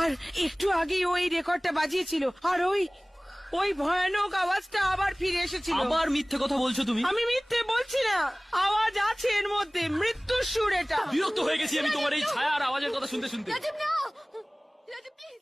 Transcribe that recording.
আর একটু আগে ওই রেকর্ডটা বাজিয়েছিল, আর ওই ওই ভয়ানক আওয়াজটা আবার ফিরে এসেছিল। আবার মিথ্যে কথা বলছো তুমি। আমি মিথ্যে বলছি না, আওয়াজ আছে এর মধ্যে, মৃত্যুর সুর এটা। বিরক্ত হয়ে গেছি আমি তোমার এই ছায়া আর আওয়াজের কথা শুনতে শুনতে। রাজীব না, রাজীব প্লিজ।